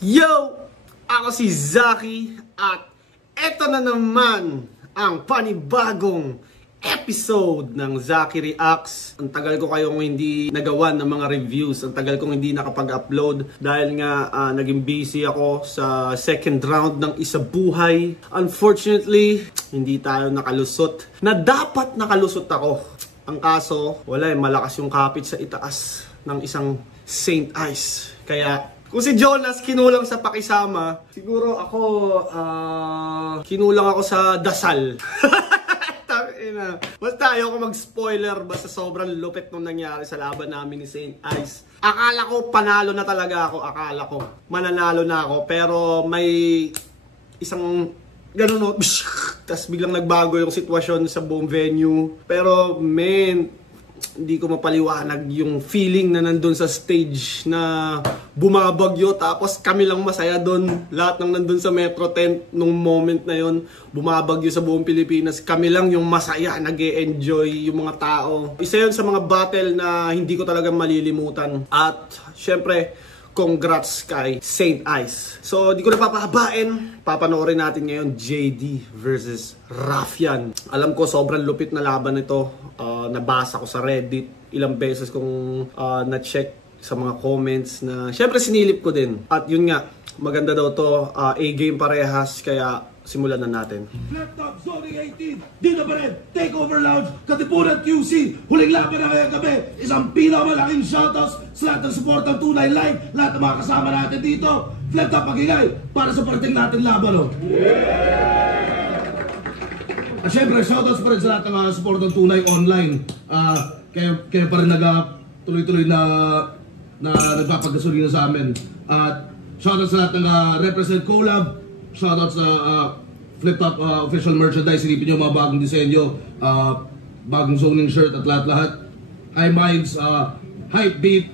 Yo! Ako si Zaki at eto na naman ang panibagong episode ng Zaki Reacts. Ang tagal ko kayong hindi nagawa ng mga reviews. Ang tagal kong hindi nakapag-upload dahil nga naging busy ako sa second round ng Isa Buhay. Unfortunately, hindi tayo nakalusot na dapat nakalusot ako. Ang kaso, wala malakas yung kapit sa itaas ng isang St. Ice. Kaya kung si Jonas kinulang sa pakisama, siguro ako kinulang ako sa dasal. Basta ayoko mag-spoiler, basta sobrang lupit nung nangyari sa laban namin ni St. Ice. Akala ko panalo na talaga ako, akala ko mananalo na ako, pero may isang ganun no, tas biglang nagbago yung sitwasyon sa buong venue. Pero men, hindi ko mapaliwanag yung feeling na nandun sa stage na bumabagyo tapos kami lang masaya doon. Lahat ng nandun sa Metro Tent nung moment na yon, bumabagyo sa buong Pilipinas. Kami lang yung masaya, nag-e-enjoy yung mga tao. Isa yun sa mga battle na hindi ko talaga malilimutan. At syempre, congrats kay St. Ice. So, di ko na papahabain. Papanoorin natin ngayon JD versus Raffian. Alam ko, sobrang lupit na laban ito. Nabasa ko sa Reddit. Ilang beses kong na-check sa mga comments na syempre sinilip ko din. At yun nga, maganda daw to. A-game parehas, kaya simulan na natin. Left top, Zoning 18, dito pa rin, Takeover Lounge, Katipunan QC, huling laban na ngayong gabi, isang pinakamalaking shoutouts sa lahat ng support ng Tunay Live, lahat ng mga kasama natin dito, Left top pag-ingay, para sa parating natin laban, no? Yeah! At syempre, shoutouts pa rin sa lahat ng mga support ng Tunay Online, kayo pa rin tuloy-tuloy na nagpapagasolina sa amin, at shoutouts sa lahat ng Represent Collab, shoutouts sa Flip Top official merchandise. Silipin nyo mga bagong disenyo, bagong zoning shirt at lahat-lahat. High Minds, Hype Beat,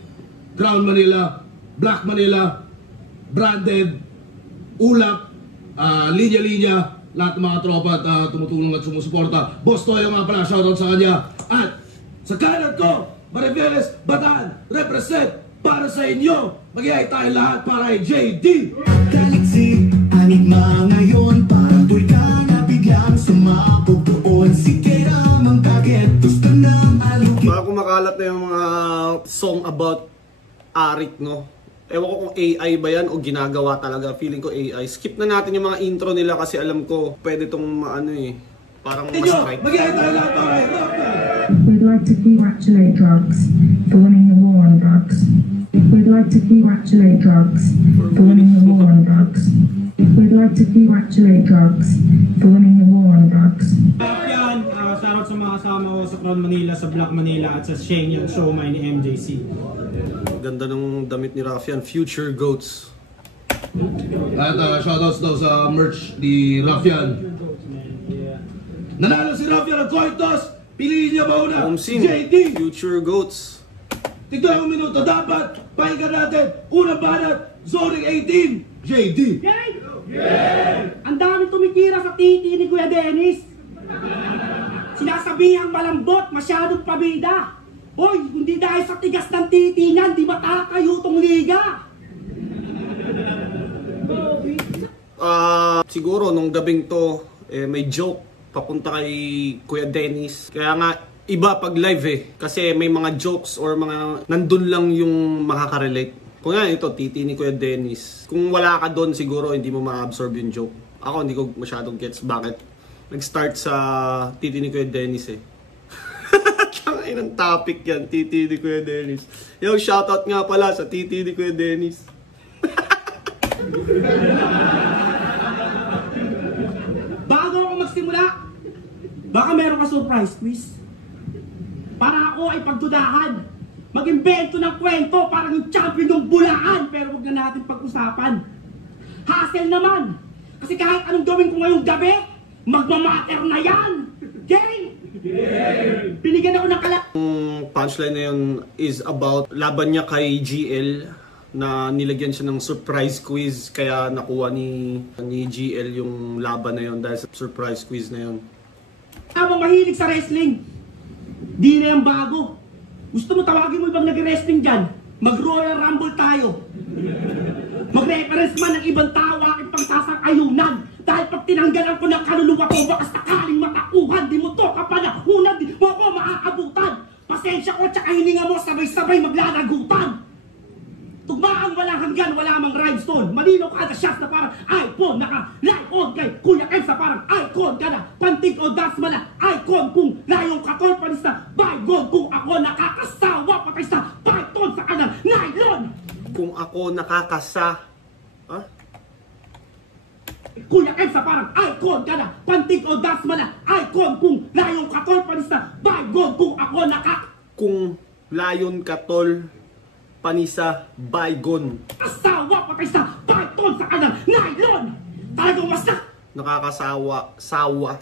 Crown Manila, Black Manila, Branded, Ulap, Linya-Linya, lahat ng mga tropa at tumutulong at sumusuporta. Boss Toyo nga pala, shoutout sa kanya. At sa kanan ko, Mariveles, Bataan, represent para sa inyo. Mag-iay tayo lahat para kay JD. Galaxy, anigma ngayon, parang tulkan na biglang sumabog doon. Si Keramang kaget, gusto ng alukin. Baka kumakalat na yung mga song about Arik, no? Ewan ko kung AI ba yan o ginagawa talaga. Feeling ko AI. Skip na natin yung mga intro nila kasi alam ko pwede tong ano parang ma-strike. Mag-iay tayo lahat para kay Raffian. We'd like to congratulate Drugs for winning the war on drugs. We'd like to congratulate Drugs for winning the war on drugs. We'd like to congratulate Drugs for winning the war on drugs. Raffian, shoutout sa mga kasama ko sa Crown Manila, sa Black Manila at sa Shenyang Showmai ni MJC. Ganda ng damit ni Raffian, Future Goats. At shoutouts daw sa merch ni Raffian. Nanalo si Raffian ng coin toss. Piliin niya mauna, JD. Future Goats. Tignan ang minuto, dapat pahinga natin. Unang banat, Zoning 18, JD. Yay! Yeah! Ang dami tumitira sa titi ni Kuya Dennis. Sinasabihang malambot, masyadong pabida. Hoy, hindi dahil sa tigas ng titi niyan, di matakayo tong liga. Siguro nung gabing to, may joke papunta kay Kuya Dennis. Kaya nga, iba pag live kasi may mga jokes or mga nandun lang yung makaka-relate. Kung nga ito, titi ni Kuya Dennis. Kung wala ka doon, siguro hindi mo ma-absorb yung joke. Ako hindi ko masyadong gets bakit nag-start sa titi ni Kuya Dennis Tangay ng topic yan, titi ni Kuya Dennis. Yung shoutout nga pala sa titi ni Kuya Dennis. Bago ako magsimula, baka meron ka surprise quiz. Para ako ay pagdudahan. Mag-imbento ng kwento parang yung champion ng Bulacan. Pero huwag na natin pag-usapan. Hassle naman. Kasi kahit anong gawin ko ngayong gabi, magmamatter na yan. Game! Binigyan ako ng Punchline na yun is about laban niya kay GL na nilagyan siya ng surprise quiz. Kaya nakuha ni GL yung laban na yun dahil sa surprise quiz na yun. Habang mahilig sa wrestling, di na yung bago. Gusto mo tawagin mo ibang nag-wrestling dyan? Mag-Royal Rumble tayo. Mag-reference interes man ng ibang tao aking pagsasang-ayunan. Dahil pag tinanggalan ko ng kaluluwa ko, baka sakaling matakuhan, di mo to kapanahunan, di mo ako makakabutan. Pasensya ko, tsaka hininga mo, sabay-sabay maglalagutan. Tugmaang walang hanggan, wala mang rhinestone. Malinaw ka na shots na parang iPhone. Naka-live on kay Kuya Ems na parang icon ka na. Pantig o dance man na icon. Kung layong katol panis na bygone. Kung ako nakakasawa patay sa python sa kanang nylon. Kung ako nakakasa... Ha? Kuya Ems na parang icon ka na. Pantig o dance man na icon. Kung layong katol panis na bygone. Kung ako Kung layon katol panisa bygone. Asawa patay sa python sa kanang nylon. Talagang masak. Nakakasawa,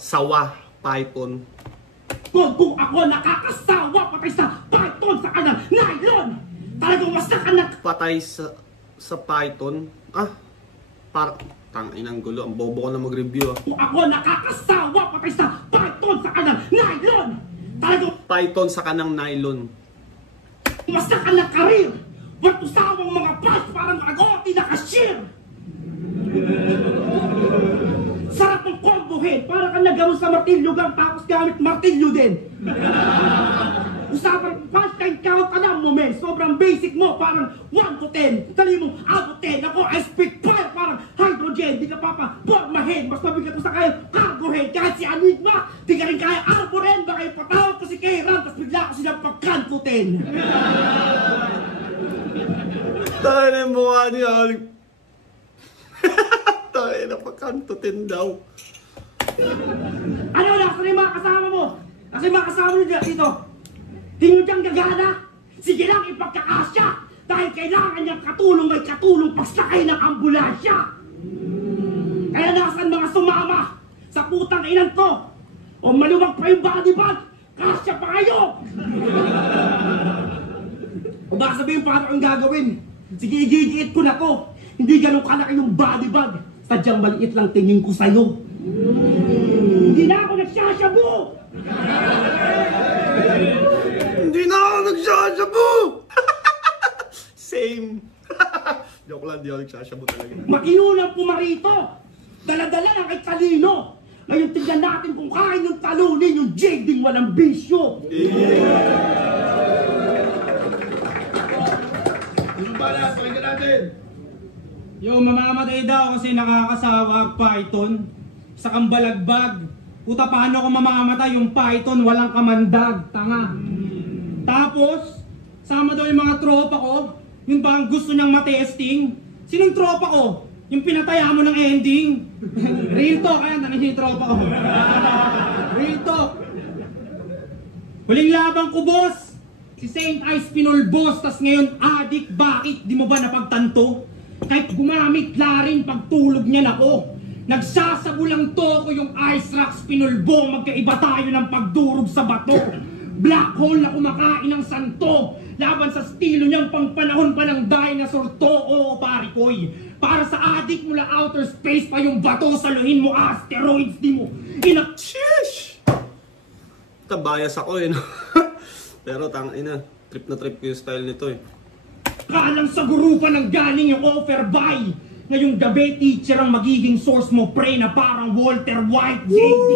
sawa, python. Kung ako nakakasawa patay sa python sa kanang nylon. Talagang masak anak. Patay sa python? Ah, para tanginang gulo. Ang bobo ko na mag-review ah. Kung ako nakakasawa patay sa python sa kanang nylon. Talagang Python sa kanang nylon. masak anak karir. Watusawang mga pals parang agoti na cashier. Sarap ng combo head. Para ka nagano sa martilyo gang tapos gamit martilyo din. Usapan pals kain count ka lang mo men. Sobrang basic mo parang 1 to 10. Dali mo out to 10. Ako I speak fire parang hydrogen. Di ka papa forma head. Mas mabigat mo sa kaya cargo head. Kahit si Enigma di ka rin kaya arboren. Baka ipatawag ko si Kairan. Tapos bigla ko silang pagkantutin. Tayo na yung mukha niya. Tayo na pagkantutin daw. Ano, nasa na yung mga kasama mo? Nasa yung mga kasama nyo dito? Di nyo diyang gagana? Sige lang, ipagkakasya! Dahil kailangan niyang katulong, may katulong pagsakay ng ambulansya! Kaya nasan mga sumama sa putang inan ko? O maluwag pa yung body bag? Kasya pa kayo! O baka sabihin paano ang gagawin? Sige, igigiit ko na to! Hindi ganun kalaki yung body bag! Sadyang maliit lang tingin ko sa'yo! Hindi na ako nagsasyabu! Hindi na ako nagsasyabu! Same! Joke lang, di ako nagsasyabu talaga. Makinunang pumarito! Dala-dala lang kay talino! Ngayon tignan natin kung kaya yung talunin yung jading walang bisyo! Yung balas, pakinggan natin. Yo, mamamatay daw kasi nakakasawa python sa kambalagbag. Puta, paano ko mamamatay yung python walang kamandag? Tanga. Tapos, sama daw yung mga tropa ko. Yun ba ang gusto niyang matesting? Sinong tropa ko? Yung pinataya mo ng ending. Real talk, ayan, tanong siya yung tropa ko. Real talk. Huling labang ko, boss. Si Saint Ice pinulbos, tas ngayon adik. Bakit? Di mo ba napagtanto? Kahit gumamit larin pagtulog niyan ako. Nagsasabulang to ko yung ice rocks pinulbong. Magkaiba tayo ng pagdurog sa bato. Black hole na kumakain ng santo. Laban sa estilo niyang pangpanahon pa ng dinosaur to. Oo, pare koy. Para sa adik mula outer space pa yung bato. Saluhin mo asteroids, di mo Sheesh! Tabayas ako eh, no? Pero tangina, trip na trip ko yung style nito eh. Kalang sa guru pa ng galing yung offer buy. Ngayong gabi, teacher ang magiging source mo, pre, na parang Walter White, JD.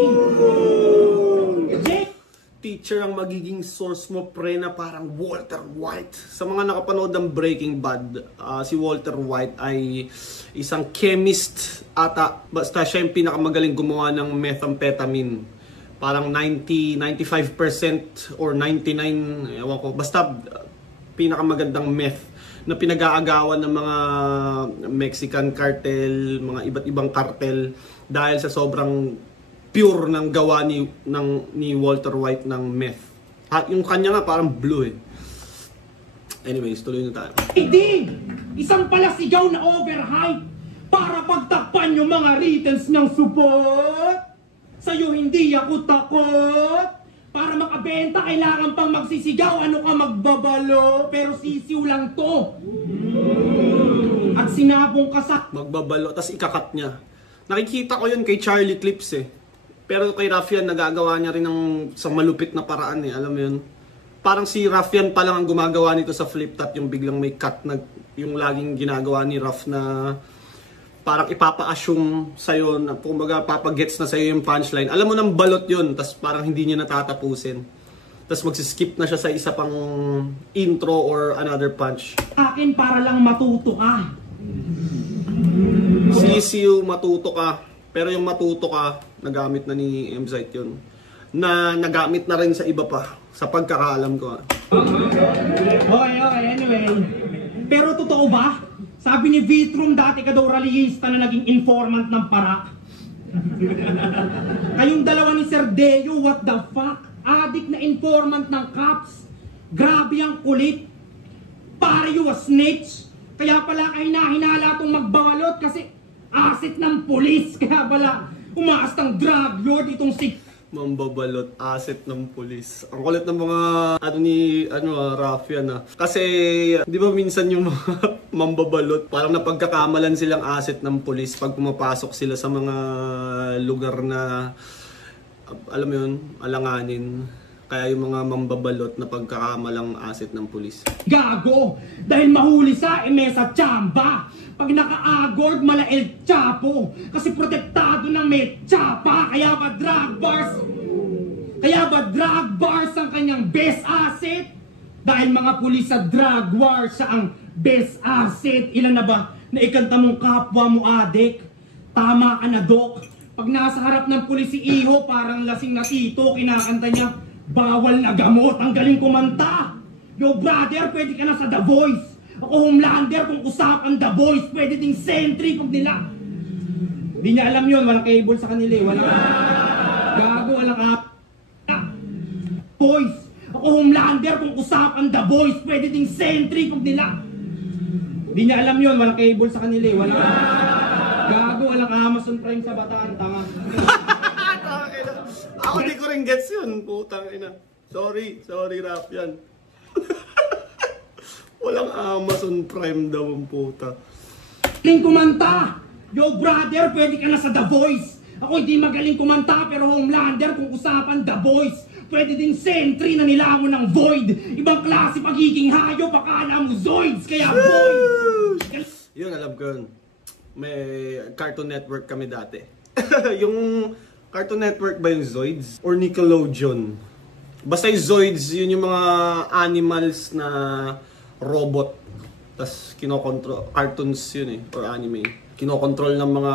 Teacher ang magiging source mo, pre, na parang Walter White. Sa mga nakapanood ng Breaking Bad, si Walter White ay isang chemist ata. Basta siya yung pinakamagaling gumawa ng methamphetamine. Parang 95% or 99, ewan ko. Basta pinakamagandang meth na pinag-aagawan ng mga Mexican cartel, mga iba't ibang cartel dahil sa sobrang pure ng gawa ni Walter White ng meth. At yung kanya nga parang blue eh. Anyways, tuloy na tayo. Hindi! Isang palasigaw na overhype para pagtakpan yung mga returns ng support. Sa'yo hindi ako takot. Para makabenta, kailangan pang magsisigaw. Ano ka magbabalo? Pero sisiw lang to. At sinabong ka sa... Magbabalo, tas ikakat niya. Nakikita ko yun kay Charlie Clips eh. Pero kay Raffian, nagagawa niya rin ng sa malupit na paraan eh. Alam mo yun? Parang si Raffian pa lang ang gumagawa nito sa flip top. Yung biglang may cut na... Yung laging ginagawa ni Raff na... parang ipapa-assume sa'yo, na, kumbaga papagets na sa'yo yung punchline. Alam mo nang balot yun, tas parang hindi niya natatapusin. Tas magsiskip na siya sa isa pang intro or another punch. Akin para lang matuto ka. Sisiu, matuto ka. Pero yung matuto ka, nagamit na ni M-Zite yun. Na nagamit na rin sa iba pa, sa pagkakaalam ko. Okay, anyway. Pero totoo ba? Sabi ni Vitrum, dati ka daw rallyista na naging informant ng para. Kayong dalawa ni Sir Deo, what the fuck? Adik na informant ng cops. Grabe ang kulit. Pare, you a snitch. Kaya pala kayo nahinala itong magbabalot kasi asset ng pulis. Kaya pala umaas ng drug lord itong si Mambabalot, asset ng pulis. Ang kulit ng mga Raffian. Kasi, di ba minsan yung mga mambabalot, parang napagkakamalan silang asset ng pulis pag pumapasok sila sa mga lugar na, alam mo yun, alanganin. Kaya yung mga mambabalot na pagkakamalang asset ng pulis. gago. Dahil mahuli sa mesa tsamba. Pag naka-agord, mala El Chapo. Kasi protektado ng may tsapa. Kaya ba drug bars ang kanyang best asset? Dahil mga pulis sa drug war siya ang best asset. Ilan na ba na ikanta mong kapwa mo adik? Tama ka na, Dok. Pag nasa harap ng pulis si Iho, parang lasing na tito, kinakanta niya, bawal na gamot, ang galing kumanta. Yo brother, pwede ka na sa The Voice. Ako Homelander, kung usapan The Voice, pwede ding sentry kung nila. Hindi niya alam yun, walang cable sa kanila eh. Walang gago, walang Voice. Ako Homelander, kung usapan The Voice, pwede ding sentry kung nila. Hindi niya alam yun, walang cable sa kanila eh. Walang gago, walang Amazon Prime sa Bataan, tanga. Ako di ko rin gets yun, putang ina. Sorry, Raffian. Walang Amazon Prime daw ang puta. Magaling kumanta! Yo brother, pwede ka na sa The Voice. Ako hindi magaling kumanta pero Homelander kung usapan The Voice. Pwede din sentry na nilamon ng Void. Ibang klase pagiging hayop, akala mo Zoids, kaya Void. Yun, alam ko yun. May Cartoon Network kami dati. Yung Cartoon Network ba yung Zoids? Or Nickelodeon? Basta yung Zoids, yun yung mga animals na robot. Tas kinokontrol, cartoons yun eh, or anime. Kinokontrol ng mga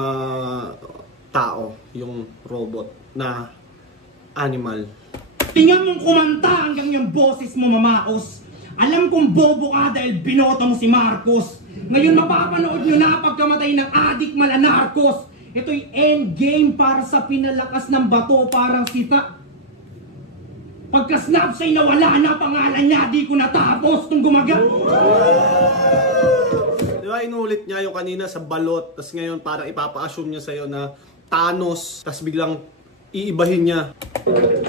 tao, yung robot na animal. Tingnan mong kumanta hanggang yung boses mo mamaos. Alam kong bobo ka dahil binoto mo si Marcos. Ngayon mapapanood nyo na pagkamatay ng adik mala narcos. Ito'y endgame para sa pinalakas ng bato parang sita. Pagka-snap siya'y nawala na pangalan niya, di ko natapos nung gumaga. Di ba inulit niya yung kanina sa balot, tas ngayon parang ipapa-assume niya sa'yo na Thanos, tas biglang iibahin niya.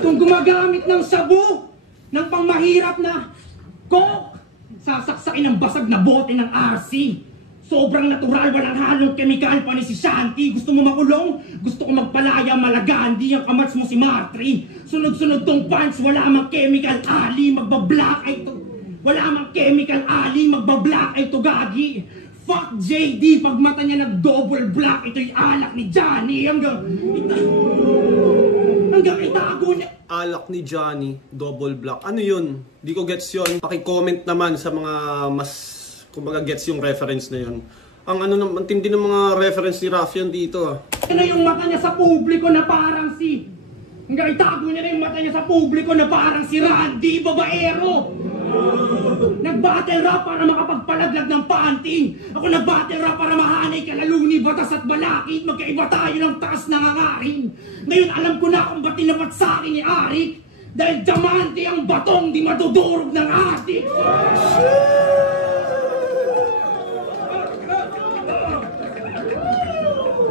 Kung gumagamit ng sabu, ng pangmahirap na coke, sasaksakin ng basag na bote ng RC. Sobrang natural, walang halong kemikal pa ni si Shanti. Gusto mo makulong? Gusto ko magpalaya, malagandi ang kamats mo si Martri. Sunod-sunod tong punch, wala mang chemical ali, magbablock ay to. Wala mang chemical ali, magbablock ay to gagi. Fuck JD, pag mata niya nag-double black, ito'y alak ni Johnny. Hanggang itago niya. Alak ni Johnny, double black. Ano yun? Di ko gets yun. Paki-comment naman sa mga mas, kumbaga gets yung reference na yun. Ang tindi ng mga reference ni Raffian dito. Ano yung mata niya sa publiko na parang si... Hanggang itago niya na yung mata niya sa publiko na parang si Randy Babaero. Nag-battle rap para makapagpalaglag ng panty. Ako nag-battle rap para mahanay kalaluni, batas at balakid. Magkaiba tayo ng taas ng hangarin. Ngayon alam ko na kung ba't tinapat sa akin ni Arik. Dahil diamante ang batong di matudurog ng adik.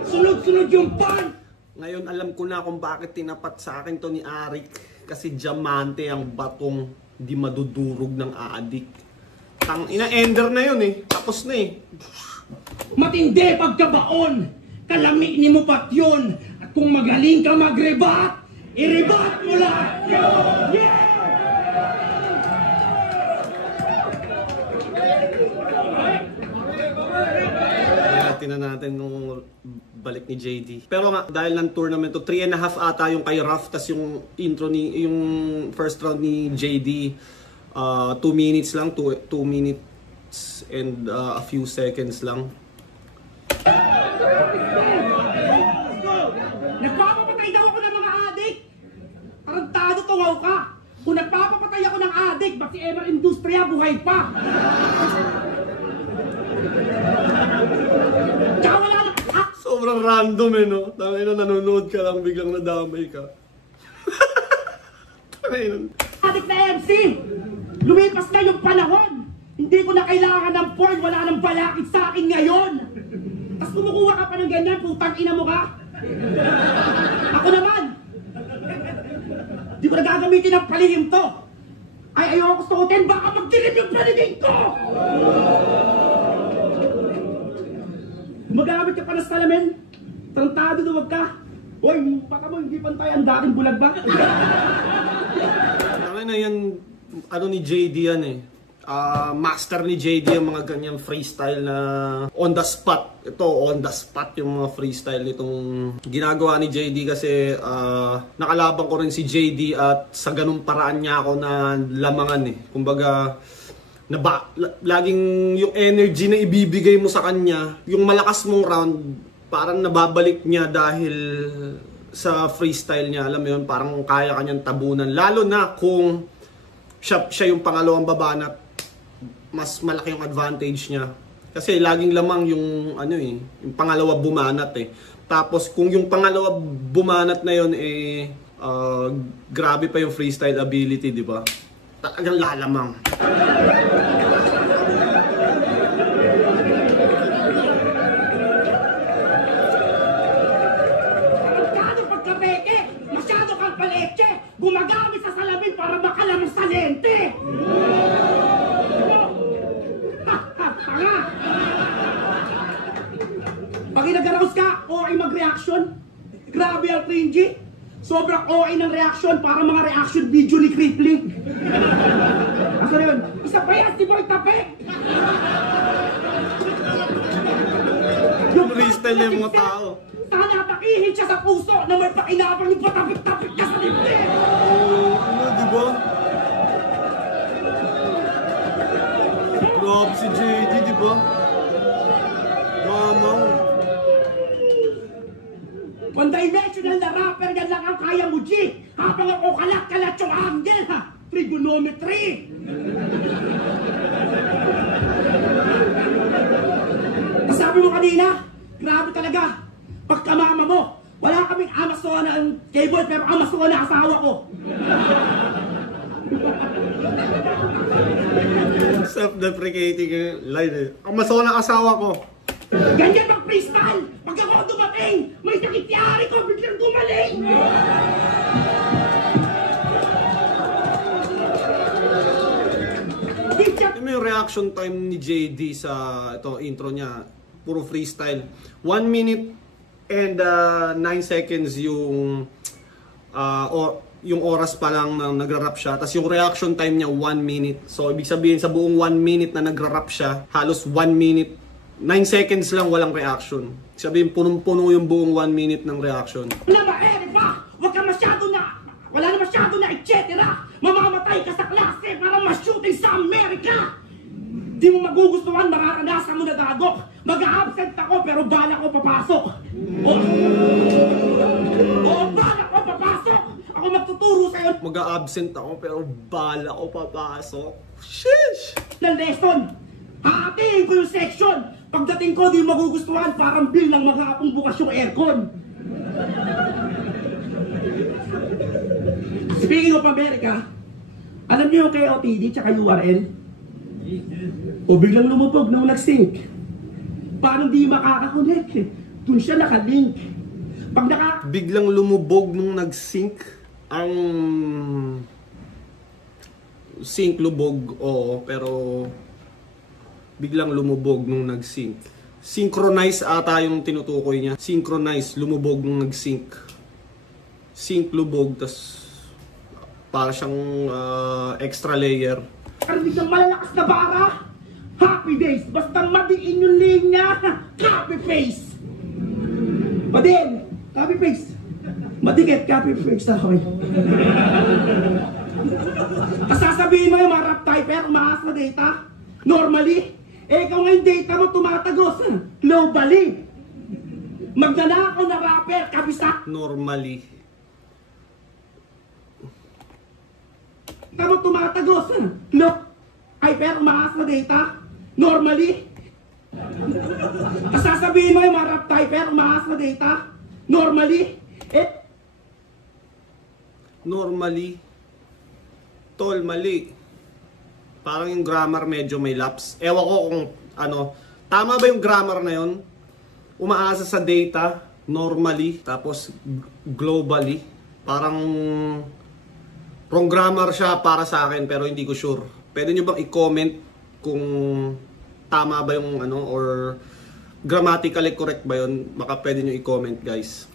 Sunod-sunod yung pan. Ngayon alam ko na kung bakit tinapat sa akin to ni Arik. Kasi diamante ang batong di madudurog ng aadik. Tang ina, ender na yun eh. Tapos na eh. Matindi pagkabaon. Kalami ni mo pat yun. At kung magaling ka mag-rebat, i-rebat mo lahat yun! Yeah! tingnan natin nung balik ni JD. Pero nga, dahil ng tournament to, 3.5 ata yung kay Raf, tas yung intro ni, yung first round ni JD, 2 minutes lang, 2 minutes and a few seconds lang. Nagpapapatay daw ako ng mga adik! Tarantado, tungaw ka! Kung nagpapapatay ako ng adik, ba't si Emer Industria buhay pa? Tsaka wala na... Sobrang random eh, no? Tangina, nanonood ka lang, biglang nadamay ka. Tangina. Adik na MC! Lumipas na yung panahon! Hindi ko na kailangan ng porn, wala nang balakid sa akin ngayon! Tapos kumukuha ka pa ng ganyan, putang ina mo ka! Ako naman! Di ko na gagamitin ng palihim to! Ay, ayoko suotin, baka magdilim yung paningin ko! Magamit ka pa ng salamin? Tarantado na wag ka! Hoy, baka mo hindi pantay ang dating bulag ba? Tangina na yan, ano ni JD yan eh. Master ni JD yung mga ganyang freestyle na on the spot. Ito, on the spot yung mga freestyle nitong ginagawa ni JD kasi nakalaban ko rin si JD at sa ganung paraan niya ako na lamangan eh. Kumbaga, laging yung energy na ibibigay mo sa kanya, yung malakas mong round, parang nababalik niya dahil sa freestyle niya. Alam mo yun, parang kaya kanyang tabunan. Lalo na kung siya yung pangalawang babanat, mas malaki yung advantage niya. Kasi laging lamang yung ano eh, yung pangalawa bumanat eh. Tapos kung yung pangalawa bumanat na yun eh grabe pa yung freestyle ability, di ba? Talagang lalamang. Masyado pagkapeke! Masyado kang paleche! Gumagamit sa salamin para makalamang sa lente! Pag nag-arouse ka, OA mag-reaction. Grabe ang cringy. Sobrang OA ng reaction para mga reaction video ni Crippling. Asa na yun? Isa pa yan, si Boy Tapek! Yung freestyle na yung mga tao. Sana pakihin siya sa puso na may pakinabang yung patapik-tapik ka sa dibdib! Ano, di ba? Grabe si JD, di ba? Mamang. One-dimensional na rapper, yan lang ang kaya mo, G! Habang ako kalat-kalat yung angle, ha! Trigonometry! Sabi mo kanina, grabe talaga. Pagkamama mo, wala kaming Amazon ang cable, pero Amazon na asawa ko. Self-deprecating line eh. Ang masawa ng asawa ko. Ganyan ang freestyle! Pag ako dumating, may sakit yari ko, biglang gumaling! Ano yung reaction time ni JD sa ito intro niya? Puro freestyle. 1 minute and 9 seconds yung yung oras pa lang na nagra-rap siya. Tapos yung reaction time niya 1 minute. So ibig sabihin sa buong 1 minute na nagra-rap siya, halos 1 minute 9 seconds lang walang reaction. Sabihin punong-puno yung buong 1 minute ng reaction. Wala ba, ba? Huwag ka masyado na, wala na masyado na, etc. Mamamatay ka sa klase para ma-shooting sa Amerika! Di mo magugustuhan, mararanasan mo na dagok. Mag-absent ako pero bala ko papasok. Bala ko papasok! Ako magtuturo sa'yo Mag-absent ako pero bala ko papasok. Sheesh! ng lesson. Haatiin ko yung section. Pagdating ko, di magugustuhan, parang bill ng mag-aapong bukas yung aircon. Speaking of America, alam niyo yung kay OTD tsaka URL? O biglang lumubog nung nag-sync. Paano di makakakonect? Doon siya nakalink. Pag Biglang lumubog nung nag-sync ang sync lubog, oo, pero biglang lumubog nung nag-sync. Synchronize ata yung tinutukoy niya. Synchronize, lumubog nung nag-sync. Sync lubog, tas para siyang extra layer. Karinig ng malalakas na bara, happy days, basta madiin yung linya, copy paste. Madin, copy paste. Madikit, copy paste, okay. Sasabihin mo yung mga rap typer, umakas na data, normally, ikaw nga yung data mo tumatagos, globally. Magnanakaw na rapper, kabisa. Normally. Tama tumatagos, look, hyper, umakas na data, normally. Sasabihin mo yung mga rap typer, umakas na data, normally. Normally. Tol, mali. Parang yung grammar medyo may lapse. Ewan ko kung ano, tama ba yung grammar na yun? Umaasa sa data, normally, tapos globally. Parang wrong grammar siya para sa akin pero hindi ko sure. Pwede nyo bang i-comment kung tama ba yung ano or grammatically correct ba yun? Baka pwede nyo i-comment, guys.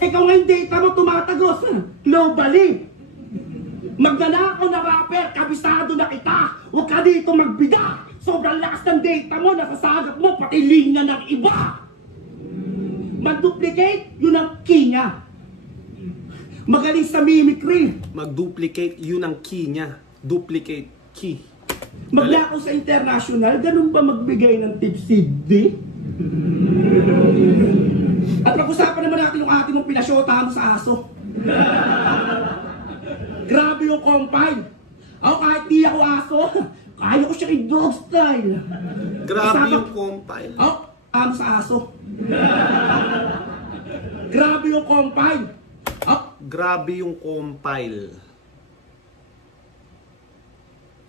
Ikaw nga yung data mo tumatagos, globally. Magnanakaw na rapper, kabisado na kita. Huwag ka dito magbiga. Sobrang lakas ng data mo, nasasagap mo, pati linya ng iba. Mag-duplicate, yun ang key niya. Magaling sa mimicry. Mag-duplicate, yun ang key niya. Duplicate, key. Maglako sa international, ganun ba magbigay ng tips si D? At pag-usapan naman natin yung ating mong pinasyota mo sa aso. Grabe yung compile. Ako kahit di ako aso, kaya ko siya i-dog style. Grabe yung compile. Ako, amo sa aso. Grabe yung compile. Grabe yung compile.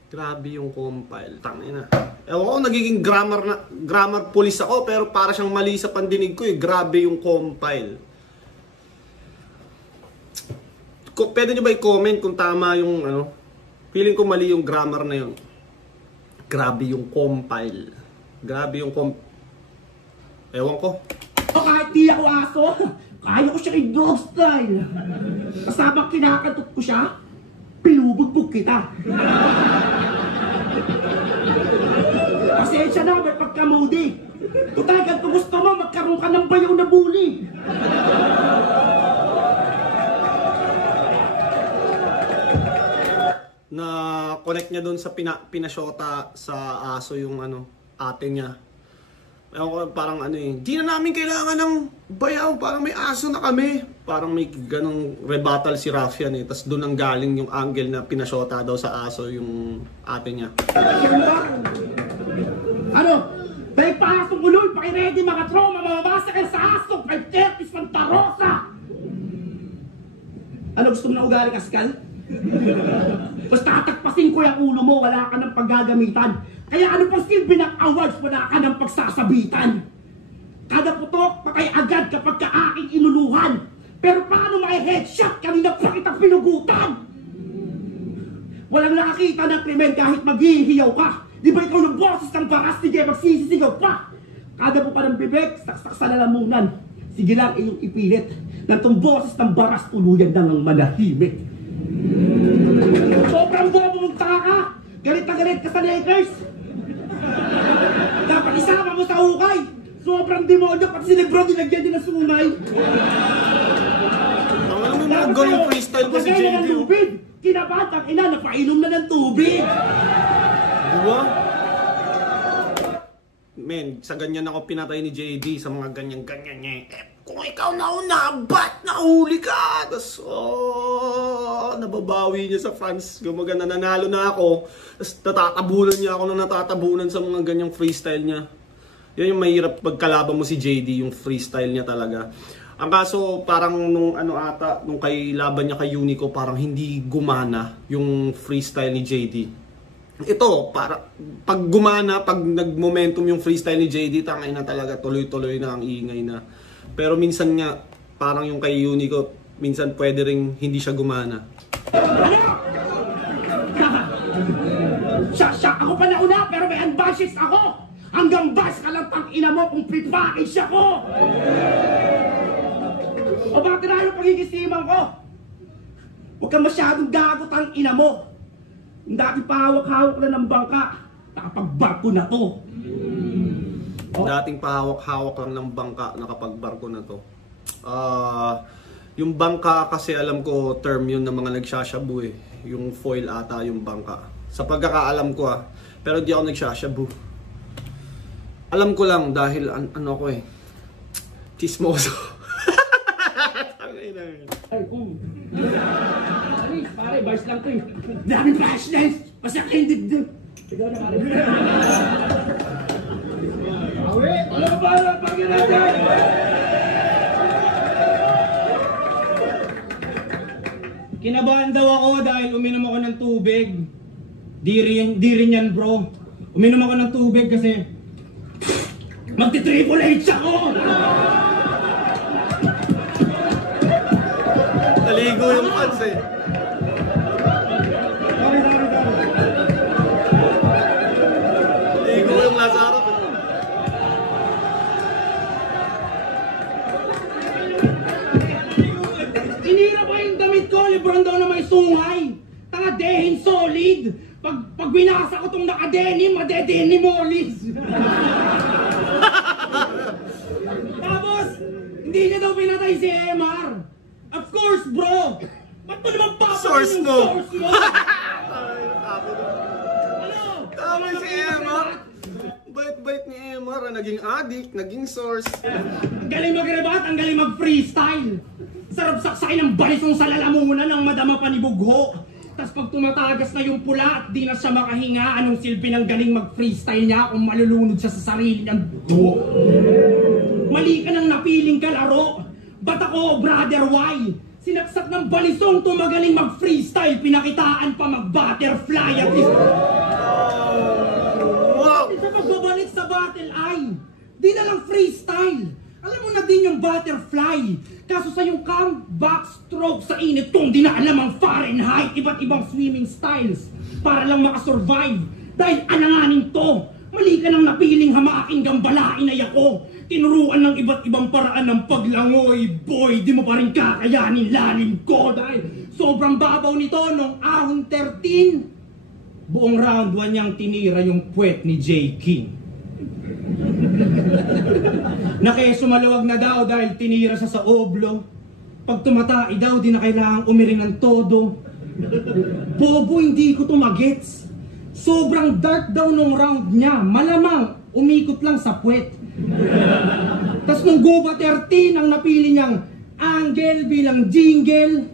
Grabe yung compile. Tangina. Ewan ko, nagiging grammar police ako, pero para siyang mali sa pandinig ko eh. Grabe yung compile. Pwede nyo ba i-comment kung tama yung ano? Feeling ko mali yung grammar na yun. Grabe yung compile. Grabe yung ewan ko. Kahit di ako aso, kaya ko siya i-dog style. Kasabang kinakatot ko siya, pinubugbog kita. Pasensya na, may pagkamudi. Tutagan kung gusto mo, magkaroon ka ng bayaw na bully. Na connect niya doon sa pinasyota sa aso yung ano, ate niya. Ewan ko, parang ano eh, di na namin kailangan ng bayaw, parang may aso na kami. Parang may ganong rebuttal si Raffian eh. Tapos doon ang galing yung angle na pinasyota daw sa aso yung ate niya. Ano? Dahil pasong uloy, pakiready mga trauma, mamamasa kayo sa aso, 530 Santa Rosa! Ano gusto mo na ugali, Kaskal? Basta tatagpasin ko yung ulo mo, wala ka ng paggagamitan. Kaya ano pang silbi ng awards, wala ka ng pagsasabitan. Kada putok, patay agad kapag ka aking inuluhan. Pero paano may headshot, kanina pa kita pinugutan? Walang nakakita ng krimen kahit maghihiyaw ka. Di ba ikaw ng boses ng baras, sige magsisisigaw pa. Kada mo pa ng bibig, saksak sa lalamunan. Sige lang iyong ipilit. Nantong boses ng baras, tuluyan lang ang manahimik. Sobrang bobo mong taka! Galit na galit ka sa Lakers! Dapat isama mo sa hukay! Sobrang demonyo, pati si Lebron nilagyan din ng sumay! Ang alam mo mga ganong freestyle mo si JD. Kinabahan ang ina, napainom na ng tubig! Diba? Men, sa ganyan ako pinatay ni JD, sa mga ganyan-ganyan niya. Kung ikaw nauna, ba't nahuli ka? Tapos, nababawi niya sa fans. Gumaga na nanalo na ako. Tapos natatabunan niya ako nang natatabunan sa mga ganyang freestyle niya. Yan yung mahirap pagkalaban mo si JD, yung freestyle niya talaga. Ang kaso, parang nung nung kay laban niya kay Unico, parang hindi gumana yung freestyle ni JD. Ito, pag gumana, pag nag-momentum yung freestyle ni JD, tangay na talaga, tuloy-tuloy na ang ingay na. Pero minsan nga, parang yung kay Unico, minsan pwede ring hindi siya gumana. Ako pa nauna, pero may unbashes ako! Hanggang bash ka lang tang-ina mo kung pre-package ako! O bakit na yung pagigisiman ko? Huwag kang masyadong gago tang-ina mo! Yung dati pahawak-hawak na ng bangka, nakapag-barko na to. Dating pahawak-hawak lang ng bangka nakapag-barko na to. Yung bangka kasi alam ko term yun ng mga nagsashabu eh. Yung foil ata yung bangka. Sa pagkakaalam ko pero di ako nagsashabu. Alam ko lang dahil ano ko eh. Chismoso. Ay, pare, bars lang to eh. Daming flashness! Masakit yung dibdib! Ikaw na pare. Awi! Alam ba na pag-inagay? Kinabahan daw ako dahil uminom ako ng tubig. Di rin yan bro. Uminom ako ng tubig kasi Magti-triple H ako! Naligo yung fans eh. Naligo yung nasa harap eh. Inira pa yung damit ko, Lebron daw na may sungay. Tanga dehin solid. Pag binasa ko tong nakadenim, madedenim molis. Tapos, hindi niya daw pinatay si MR. Of course, bro! Ba't mo naman papatay Source yung mo. source mo? Ano? Tama si MR. Bait-bait ni MR. Naging addict, naging source. Ang galing mag-rebat, ang galing mag-freestyle. Sarap saksakin ng balisong sa lalamunan ng madama pa ni Bugho. Tapos pag tumatagas na yung pula at di na siya makahinga, anong silbi ng galing mag-freestyle niya kung malulunod siya sa sarili niyang buho? Mali ka ng napiling kalaro. Ba't ako, brother, why? Sinaksak ng balisong tumagaling mag-freestyle, pinakitaan pa mag-butterfly at least. Wow! Sa pagbabalik sa battle ay, di na lang freestyle. Alam mo na din yung butterfly. Kaso sa yung comeback stroke sa init kung di na alam ang Fahrenheit, iba't ibang swimming styles para lang makasurvive. Dahil alanganin to, mali ka nang napiling hamaking gambalain ay ako. Tinuruan ng iba't ibang paraan ng paglangoy. Boy, di mo pa rin kakayanin lalim ko dahil sobrang babaw nito nung ahong 13. Buong round 1 niyang tinira yung puwet ni J. King. Nakeso maluwag na daw dahil tinira siya sa oblo. Pag tumatai daw, di na kailangang umirin ng todo. Bobo, hindi ko to magets. Sobrang dark daw nung round niya. Malamang, umikot lang sa puwet. Tapos nung Guba 13, ang napili niyang angle bilang jingle,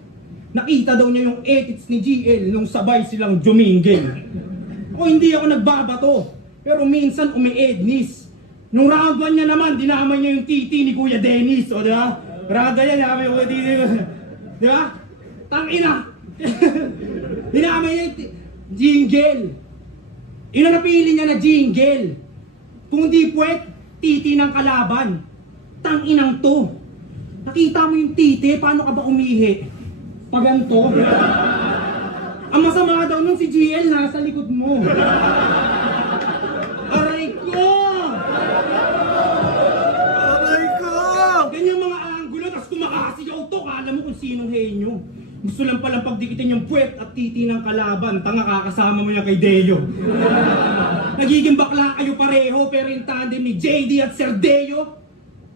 nakita daw niya yung edits ni GL nung sabay silang jumingle. O hindi ako nagbabato, pero minsan umi-ednis. Nung round 1 niya naman, dinamay niya yung titi ni Kuya Dennis. O diba? Rada yan, dinamay yung Kuya titi. Diba? Tangina! Dinamay niya yung jingle. Yun ang napili niya na jingle. Kung di puwet, titi ng kalaban. Tanginang to. Nakita mo yung titi, paano ka ba umihi? Paganto. Ang masama daw nun si GL nasa likod mo. Aray ko! Aray ko! Ganyan mga anggulo, tapos kumakasigaw to, kala mo kung sinong henyo. Gusto lang palang pagdikitin yung puwet at titi ng kalaban. Tanga, kakasama mo yan kay Deo. Nagiging bakla kayo pareho, pero yung tandem ni JD at Sir Deo,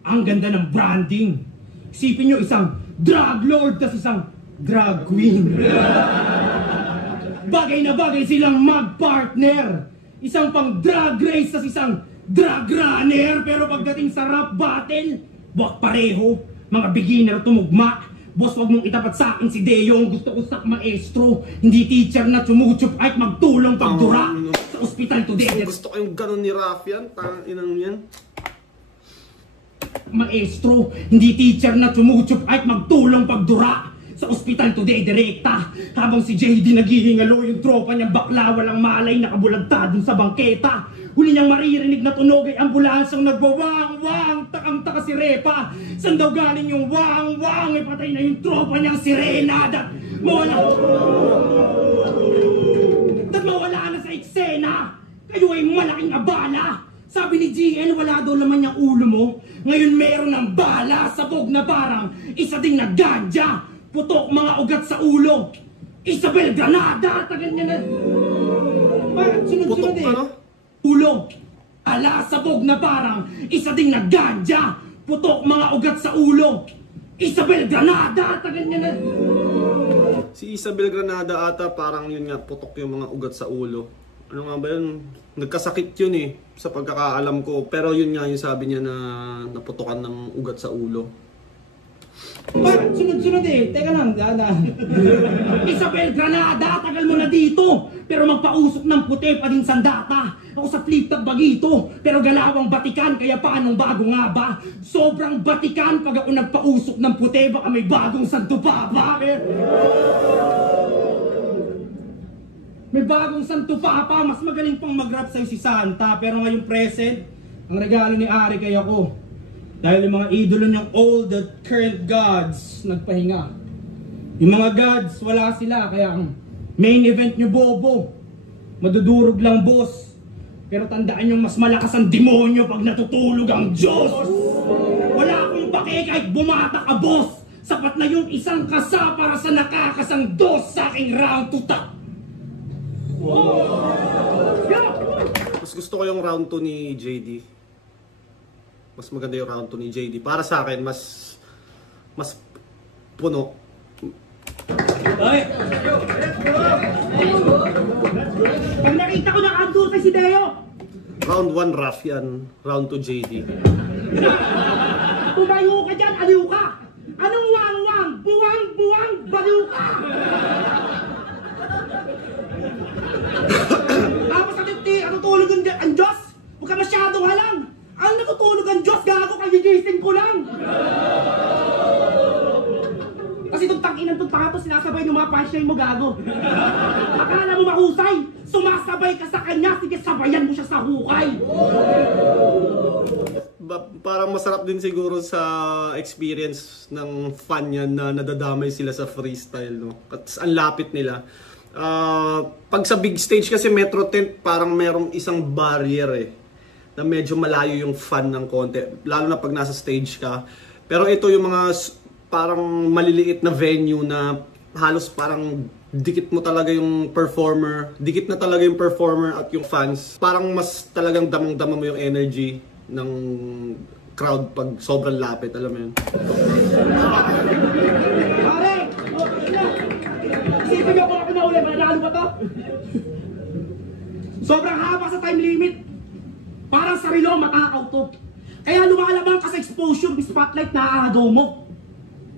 ang ganda ng branding. Isipin nyo, isang drug lord tas isang drag queen. Bagay na bagay silang mag-partner. Isang pang drag race tas isang drag runner. Pero pagdating sa rap battle, buwak pareho. Mga beginner tumugma. Boss, wag mong itapat sa akin si Deo. Gusto ko sak maestro, hindi teacher na chumuchup ay magtulong pagdura sa ospital today. Gusto ko yung ganon ni Rafian. Tanginang yan. Maestro, hindi teacher na chumuchup ay magtulong pagdura sa ospital today direkta. Habang si JD naghihingalo yung tropa niyang bakla, walang malay, nakabulagta dun sa bangketa. Huli niyang maririnig na tunog ay ambulansang nagwawang-wang. Takang-taka si Repa. San daw galing yung wang-wang? Ay patay na yung tropa niyang sirena. Mawala na sa eksena. Kayo ay malaking abala. Sabi ni GL, wala daw laman yung ulo mo. Ngayon meron ng bala. Sabog na parang isa ding na ganja. Putok mga ugat sa ulo. Isabel Granada. Tagal niya na. Bakit sunod-sunod Putok eh? ano? Ulog, alasabog na parang isa ding naganja. Putok mga ugat sa ulo. Isabel Granada, tagal niya na. Si Isabel Granada ata parang yun nga, putok yung mga ugat sa ulo. Ano nga ba yun? Nagkasakit yun eh, sa pagkakaalam ko. Pero yun nga yung sabi niya na naputokan ng ugat sa ulo. Sunod-sunod eh. Teka lang, Gana. Isabel Granada, tagal mo na dito. Pero magpausok ng puti pa din sandata. Ako sa flip-top bagito. Pero galawang Batikan, kaya paanong bago nga ba? Sobrang Batikan pag ako nagpausok ng puti. Baka may bagong santo papa. May bagong santo papa. Mas magaling pang mag-rap sa'yo si Santa. Pero ngayong present, ang regalo ni Ari kay ako. Dahil yung mga idolo niyang old at current gods nagpahinga. Yung mga gods, wala sila. Kaya ang main event niyo, bobo. Madudurog lang, boss. Pero tandaan niyo, mas malakas ang demonyo pag natutulog ang Diyos. Wala akong pake kahit bumata ka, boss. Sapat na yung isang kasa para sa nakakasang dos sa aking round to top. Mas gusto ko yung round 2 ni JD. Mas maganda yung round 2 ni JD. Para sa akin, mas puno. Ay! Pag nakita ko naka-andor si Deo! Round 1 rough yan. Round 2 JD. Tumayo ka dyan, aliw ka! Anong wang-wang? Buwang-buwang, baliw ka! Tapos natutulog ang Diyos? Huwag ka masyadong halang! Ang natutulog ang Diyos, gago, kagigising ko lang! Kasi itong tang-inang itong tanga to, sinasabay ng mga punchline mo, gago. Akala mo mahusay, sumasabay ka sa kanya, sige sabayan mo siya sa hukay. Parang masarap din siguro sa experience ng fan yan na nadadamay sila sa freestyle, no? At ang lapit nila. Pag sa big stage kasi Metro Tent, parang merong isang barrier eh. Na medyo malayo yung fan ng konti. Lalo na pag nasa stage ka. Pero ito yung mga parang maliliit na venue na halos parang dikit mo talaga yung performer. Dikit na talaga yung performer at yung fans. Parang mas talagang damang-dama mo yung energy ng crowd pag sobrang lapit. Alam mo yun? Pare! Isipin niyo kung ako na ulit, mananalo ba to? Sobrang haba sa time limit. Parang sarilo, matakaw to. Kaya lumalabang ka sa exposure, spotlight na ahadaw mo.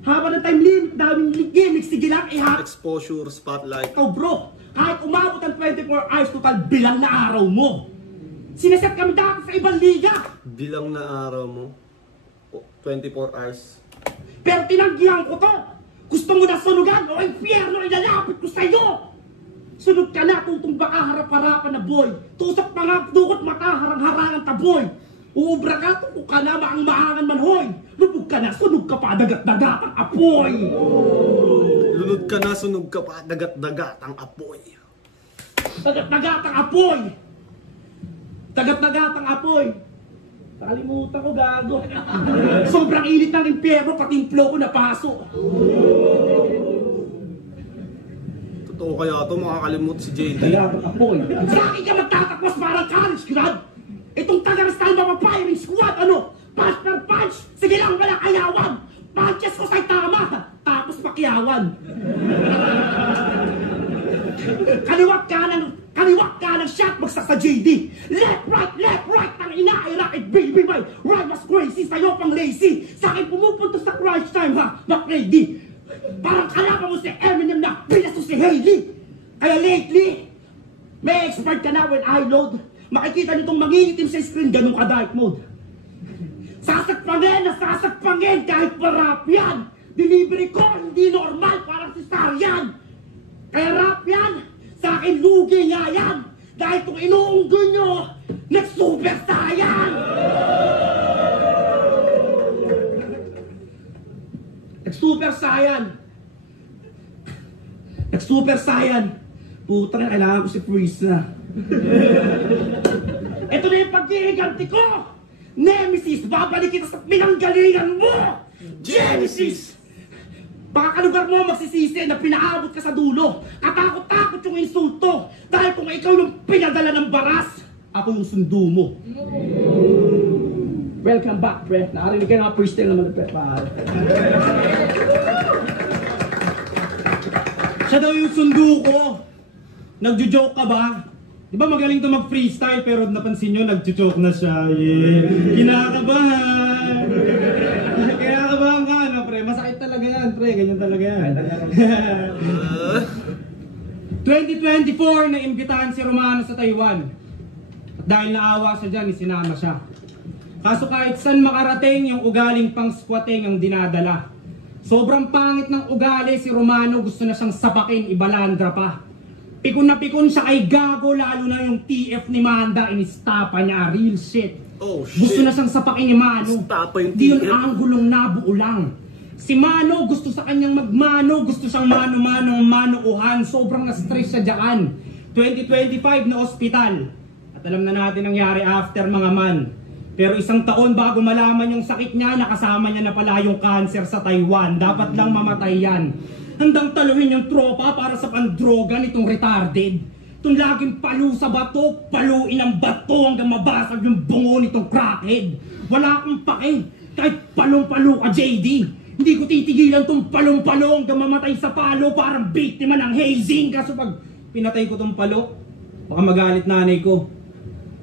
Haba ng time limit, daming gimmicks, sige lang, exposure, spotlight. Ikaw bro, kahit umabot ang 24 hours, total bilang na araw mo. Sineset kami dati sa ibang liga. Bilang na araw mo? 24 hours. Pero tinanggihan ko to. Gusto mo na sunugan o impyerno ilalapit ko sa'yo. Sunod ka na, tutumba ka harap-harapan na boy. Tusok pa nga, dukot mata, harang-harangan taboy. Uubra ka, tukok ka na, maang-maangan manhoy. Lubog ka na, sunog ka pa, dagat-dagat ang apoy. Lunod ka na, sunog ka pa, dagat-dagat ang apoy. Dagat-dagat ang apoy. Dagat-dagat ang apoy. Kalimutan ko, gago. Sobrang init ng impyerno, pati yung flow ko napaso. Totoo kaya ito, makakalimut si JD. Dagat ang apoy. Sa akin ka magtatakwas parang college grad. Itong taga-rastal mga firing squad, ano? Punch per punch, sige lang, wala kayawan. Punches ko sa'y tama, tapos pakyawan. Kaliwat ka ng shot, bagsak sa JD. Left, right, ang ina ay rocket, baby, my ride was crazy, sa'yo pang lazy. Sa akin pumupunto sa crunch time, ha, McRady. Parang kalaban mo si Eminem na pinaso si Hailey. Kaya lately, may expert ka na when I load. Makikita nitong mangingitim sa screen, ganun ka dark mode. Sasakpangin kahit parap yan. Delivery ko, hindi normal, parang si Sarian. Kaya rap yan, sa akin lugi nga yan. Dahil itong inuunggoy nyo, nag-super saiyan. Nag-super saiyan. Puta na, kailangan ko si Freeze na. Ito na yung paghihiganti ko! Nemesis, babalik kita sa pinanggalingan mo! Genesis! Baka kalugar mo magsisisi na pinaabot ka sa dulo. Katakot-takot yung insulto. Dahil kung ikaw yung pinadala ng baras, ako yung sundo mo. Welcome back, pre. Nakarinig ka na freestyle naman, pre. Siya daw yung sundo ko. Nagjo-joke ka ba? Di ba magaling to mag-freestyle pero napansin nyo, nagjo-joke na siya. Yeah. Kinakabahan. Kinakabahan ka, no, pre? Masakit talaga yan, pre. Ganyan talaga yan. 2024, naimbitahan si Romano sa Taiwan. At dahil naawa siya dyan, isinama siya. Kaso kahit saan makarating, yung ugaling pang squatting ang dinadala. Sobrang pangit ng ugali si Romano, gusto na siyang sapakin, ibalandra pa. Pikon na pikon siya kay gago, lalo na yung TF ni Manda, inistapa niya, real shit. Oh shit. Gusto na siyang sapakin ni Mano. Istapa yung Di yun TF. anggulong nabuo lang. Si Mano, gusto sa kanyang magmano, gusto siyang mano-manong manuuhan, sobrang na-stress siya dyan. 2025 na ospital. At alam na natin nangyari after mga man. Pero isang taon bago malaman yung sakit niya, nakasama niya na pala yung cancer sa Taiwan. Dapat lang mamatay yan. Handang taluhin yung tropa para sa pandroga nitong retarded. Itong laging palu sa bato, paluin ang bato hanggang mabasag yung bungo nitong crackhead. Wala akong pake, kahit palong-palo ka JD. Hindi ko titigilan tong palong-palo hanggang mamatay sa palo parang biktima ng hazing. Kaso pag pinatay ko tong palo, baka magalit nanay ko.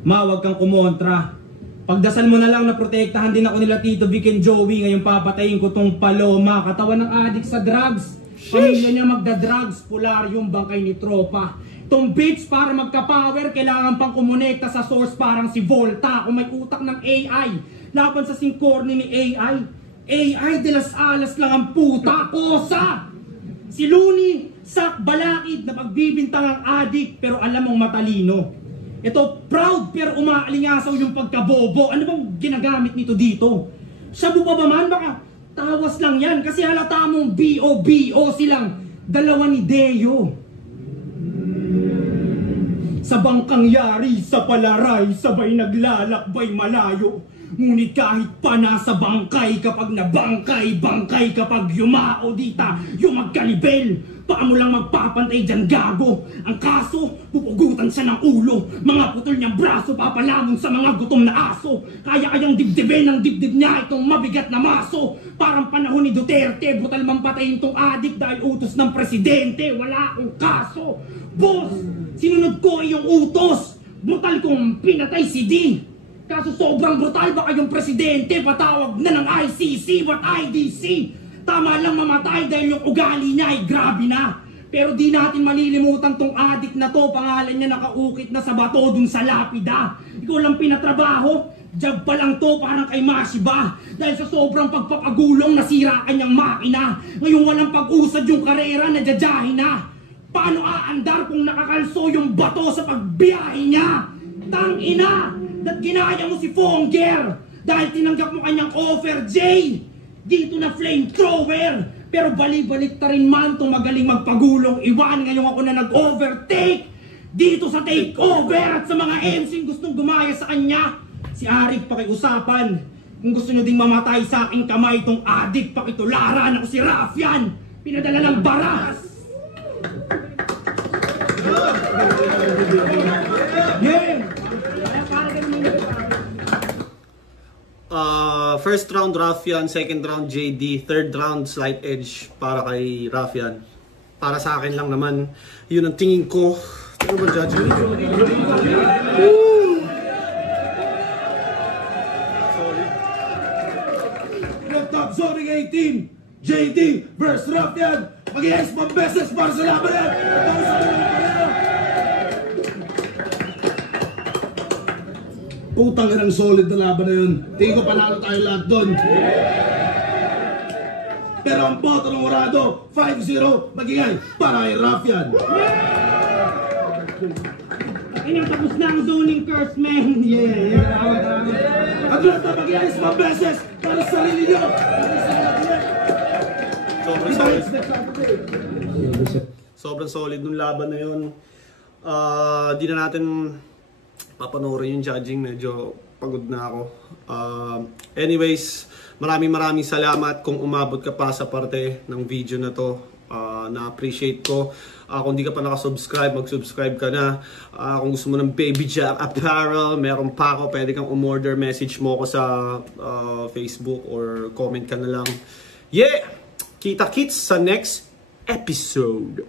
Ma, wag kang kumontra. Pagdasal mo na lang na protektahan din ako nila Tito Vic and Joey. Ngayon papatayin ko tong paloma. Katawan ng adik sa drugs. Pamilya niya magda-drugs. Polaryum bangkay ni tropa. Tong bitch para magka-power, kailangan pang kumonekta sa source parang si Volta. Kung may utak ng AI, laban sa singkorni ni AI. AI de las alas lang ang puta. Kosa! Si Looney, sak balakid na pagbibintang ang adik pero alam mong matalino. Ito, proud pero umaalingasaw yung pagkabobo. Ano bang ginagamit nito dito? Shabu pa ba man? Baka tawas lang yan kasi halata mong B.O.B.O. silang dalawa ni Deo. Sa bangkang yari, sa palaray, sabay naglalakbay malayo. Ngunit kahit pa nasa bangkay, kapag nabangkay, bangkay kapag yumao dita, yung magkalibel. Paa mo lang magpapantay dyan gago. Ang kaso, pupugutan siya ng ulo. Mga putol niyang braso, papalamon sa mga gutom na aso. Kaya-kayang dibdibin ng dibdib niya itong mabigat na maso. Parang panahon ni Duterte, brutal man patayin tong adik dahil utos ng presidente. Wala akong kaso. Boss, sinunod ko iyong utos. Brutal kong pinatay si D. Kaso sobrang brutal, baka yung presidente patawag na ng ICC, what IDC? Tama lang mamatay dahil yung ugali niya ay grabe na. Pero di natin malilimutan tong adik na to, pangalan niya nakaukit na sa bato dun sa lapida. Ikaw lang pinatrabaho, job pa lang to parang kay Mashiba. Dahil sa sobrang pagpapagulong nasira kanyang makina. Ngayon walang pag-usad yung karera, nadyajahin na. Paano aandar kung nakakalso yung bato sa pagbiyahe niya? Tangina! Dat ginaya mo si Fonger dahil tinanggap mo kanyang offer, Jay! Dito na flamethrower! Pero balik-balik ta rin man itong magaling magpagulong iwan. Ngayon ako na nag-overtake dito sa takeover. At sa mga MC gustong gumaya sa kanya, si Arik pakiusapan. Kung gusto nyo ding mamatay sa aking kamay itong adik, pakitularan ako si Rafian. Pinadala ng baras. Yeah! First round Rafian, second round JD, third round slight edge para kay Rafian. Para sa akin lang naman, yun ang tingin ko. Ano ba judge me? Red Top Zoning 18, JD vs Rafian. Mag-i-ex beses para sa laban yan. Para sa putang inang solid na laban na yun. Tingin ko panalo tayo lahat doon. Pero ang boto ng Morado, 5-0, magigay para kay Rafian. Ayun, tapos na ang zoning curse, man. Yeah. At lahat na mag-i-ex beses para sa sarili nyo. Sobrang solid nung laban na yun. Di na natin papanoorin yung judging, medyo pagod na ako. Anyways, maraming salamat kung umabot ka pa sa parte ng video na to. Na-appreciate ko. Kung di ka pa nakasubscribe, mag-subscribe ka na. Kung gusto mo ng Baby Jack apparel, meron pa ako. Pwede kang umorder, message mo ako sa Facebook or comment ka na lang. Yeah! Kita-kits sa next episode.